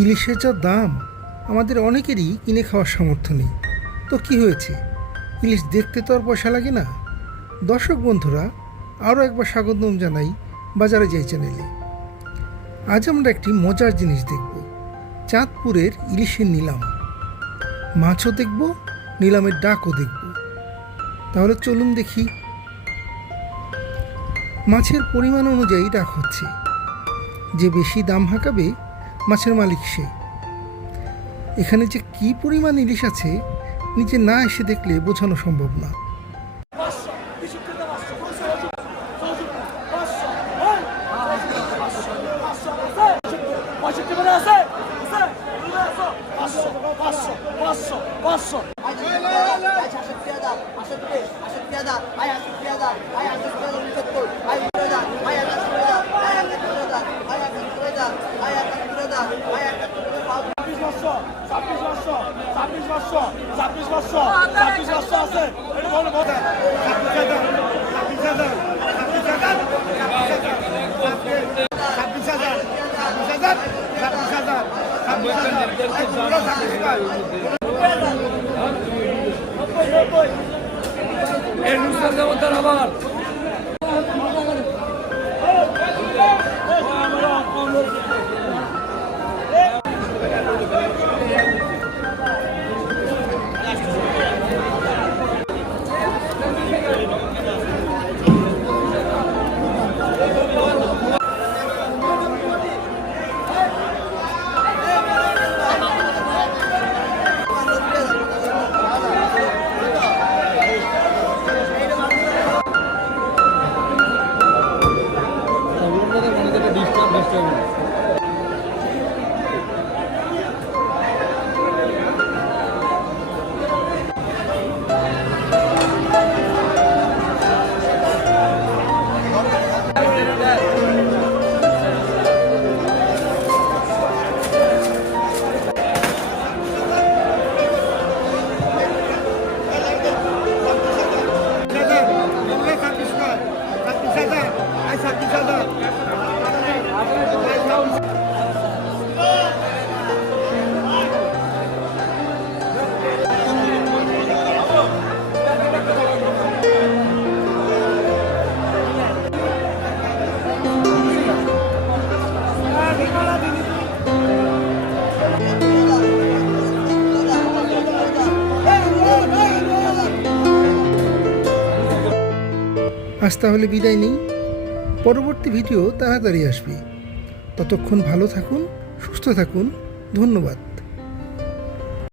ইলিশের যা দাম, আমাদের অনেকেরই কিনে খাওয়ার সামর্থ্য নেই। তো কি হয়েছে, ইলিশ দেখতে তো আর পয়সা লাগে না। দর্শক বন্ধুরা, আরও একবার স্বাগতম জানাই বাজারে যাই চ্যানেলে। আজ আমরা একটি মজার জিনিস দেখব, চাঁদপুরের ইলিশের নিলাম। মাছও দেখব, নিলামের ডাকও দেখব। তাহলে চলুন দেখি। মাছের পরিমাণ অনুযায়ী ডাক হচ্ছে। যে বেশি দাম হাঁকাবে মাছের মালিক সে। এখানে যে কি পরিমাণ ইলিশ আছে, নিচে না এসে দেখলে বোঝানো সম্ভব না। আজ তাহলে বিদায় নেই। পরবর্তী ভিডিও তাড়াতাড়ি আসবে। ততক্ষণ ভালো থাকুন, সুস্থ থাকুন। ধন্যবাদ।